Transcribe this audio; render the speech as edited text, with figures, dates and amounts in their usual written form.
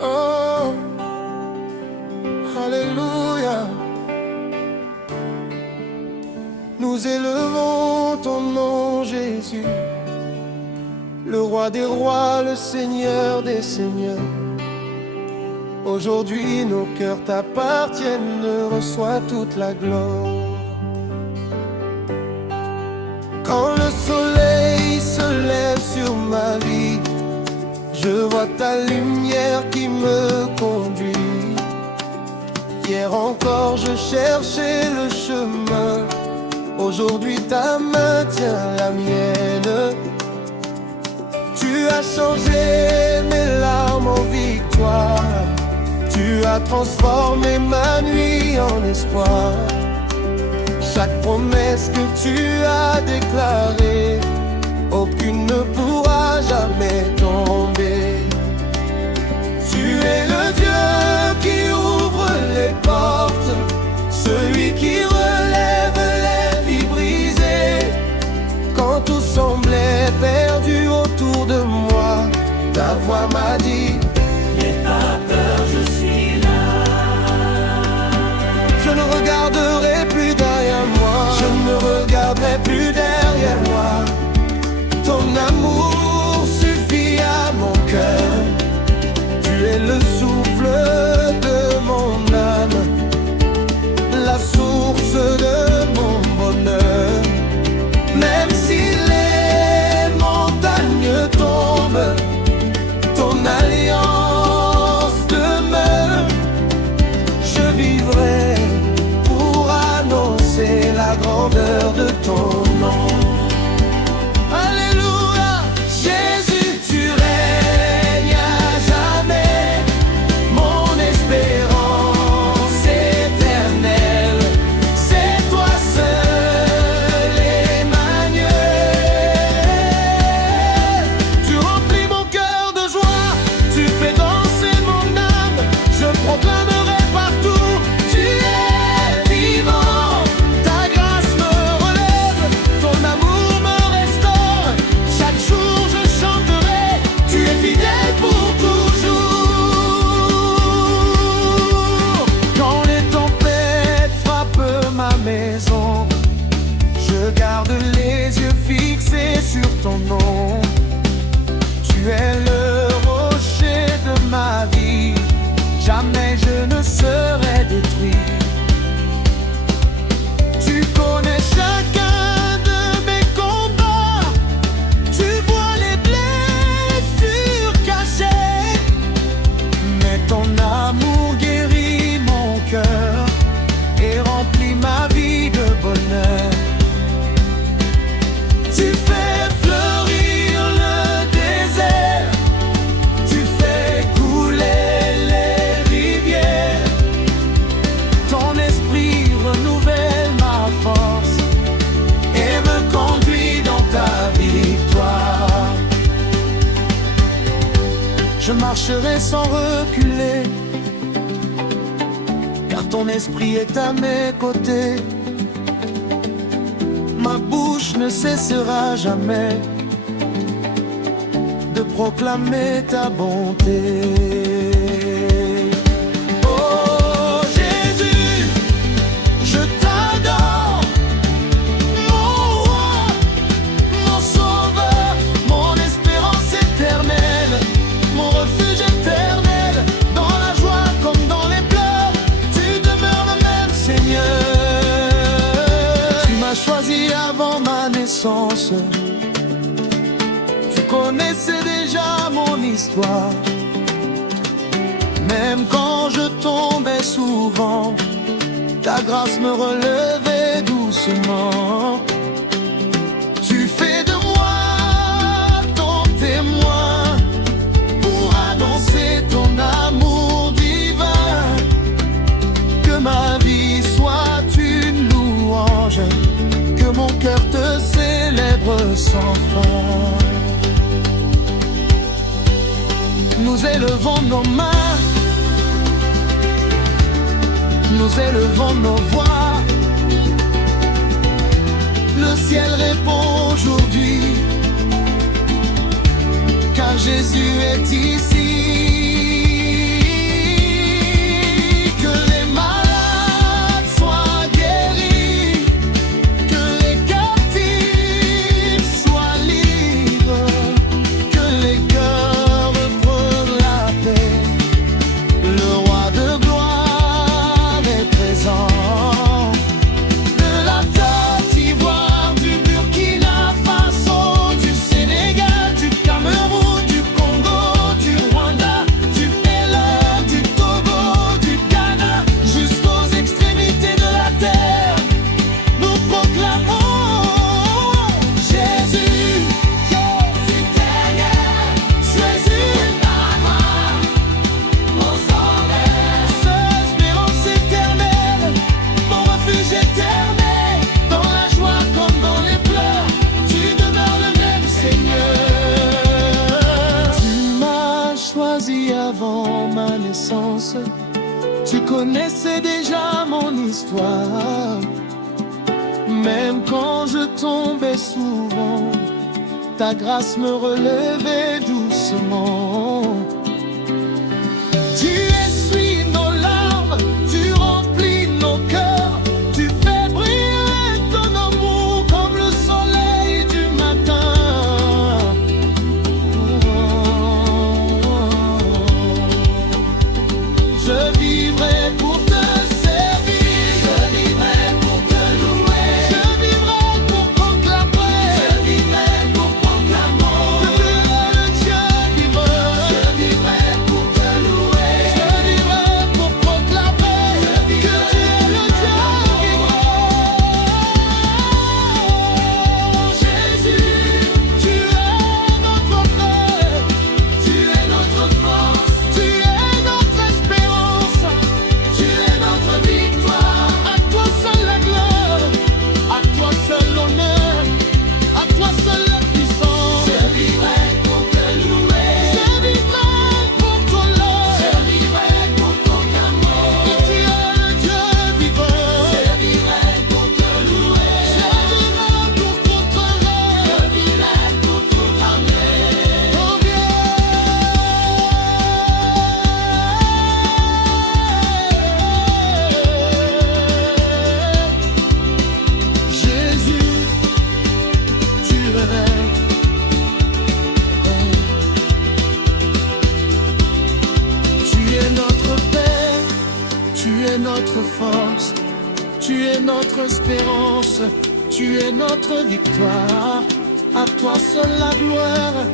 Oh, alléluia. Nous élevons ton nom, Jésus, le roi des rois, le Seigneur des seigneurs. Aujourd'hui, nos cœurs t'appartiennent, reçois toute la gloire. Quand le soleil se lève sur ma vie, je vois ta lumière qui me conduit. Hier encore je cherchais le chemin, aujourd'hui ta main tient la mienne. Tu as changé mes larmes en victoire, tu as transformé ma nuit en espoir. Chaque promesse que tu as déclarée, aucune ne pourra jamais tomber. Tu es le Dieu qui ouvre les portes, celui qui relève les vies brisées. Quand tout semblait perdu autour de moi, ta voix m'a dit: n'aie pas peur, je suis là. Je ne regarderai plus derrière moi, je ne regarderai plus derrière moi. Ton amour suffit à mon cœur, tu es le souffle de mon âme, la source de mon bonheur. Même si les montagnes tombent, ton alliance demeure. Je vivrai pour annoncer la grandeur de ton nom. Alléluia, Jésus, tu règnes à jamais, mon espérance éternelle. C'est toi seul, Emmanuel. Tu remplis mon cœur de joie, tu fais danser mon âme. Je proclamerai partout, tu es vivant. Ta grâce me relève, ton amour me restaure. Chaque jour je chanterai, tu es fidèle pour toujours. Quand les tempêtes frappent ma maison, je garde les yeux fixés sur ton nom. Tu es le rocher de ma vie, jamais je ne serai détruit. Tu connais chacun de mes combats, tu vois les blessures cachées. Mais ton amour guérit mon cœur et remplit ma vie de bonheur. Tu fais fleurir le désert, tu fais couler les rivières. Ton esprit renouvelle ma force et me conduit dans ta victoire. Je marcherai sans reculer, car ton esprit est à mes côtés. Ma bouche ne cessera jamais de proclamer ta bonté. Oh Jésus, je t'adore, mon roi, mon sauveur, mon espérance éternelle, mon refuge éternel. Dans la joie comme dans les pleurs, tu demeures le même Seigneur. Tu m'as choisi avant ma naissance, tu connaissais déjà mon histoire. Même quand je tombais souvent, ta grâce me relevait doucement. Tu fais de moi ton témoin pour annoncer ton amour divin. Que ma vie soit une louange, que mon cœur te célèbre sans fin. Nous élevons nos mains, nous élevons nos voix. Le ciel répond aujourd'hui, car Jésus est ici. Que les malades soient guéris, que les captifs soient libres, que les cœurs reprennent la paix. Le roi de gloire est présent. De la Côte d'Ivoire, du Burkina Faso, du Sénégal, du Cameroun, du Congo, du Rwanda, du Bénin, du Togo, du Ghana, jusqu'aux extrémités de la terre, nous proclamons Jésus, Jésus éternel, Jésus Emmanuel, mon sauveur, seule espérance éternelle, mon refuge éternel, dans la joie comme dans les pleurs, tu demeures le même Seigneur. Tu m'as choisi avant ma naissance, tu connaissais déjà mon histoire. Même quand je tombais souvent, ta grâce me relevait doucement. Tu essuies nos larmes, tu remplis nos cœurs, tu fais briller ton amour comme le soleil du matin. Je vivrai pour te servir, je vivrai pour te louer, je vivrai pour proclamer, je vivrai pour proclamer que tu es le Dieu vivant. Je vivrai pour te louer, je vivrai pour proclamer que tu es le Dieu vivant. Jésus, tu es notre frère, tu es notre force, tu es notre espérance, tu es notre victoire. À toi seul la gloire, à toi seul l'honneur, à toi seul la puissance. Je vivrai pour te louer, je vivrai pour ton love, je vivrai pour ton amour, que tu es le Dieu vivant. Je vivrai pour te louer, je vivrai pour ton trône, je vivrai pour ton amour. Oh Jésus, tu règnes. Tu es notre Père, tu es notre force, tu es notre espérance, tu es notre victoire. À toi seul la gloire.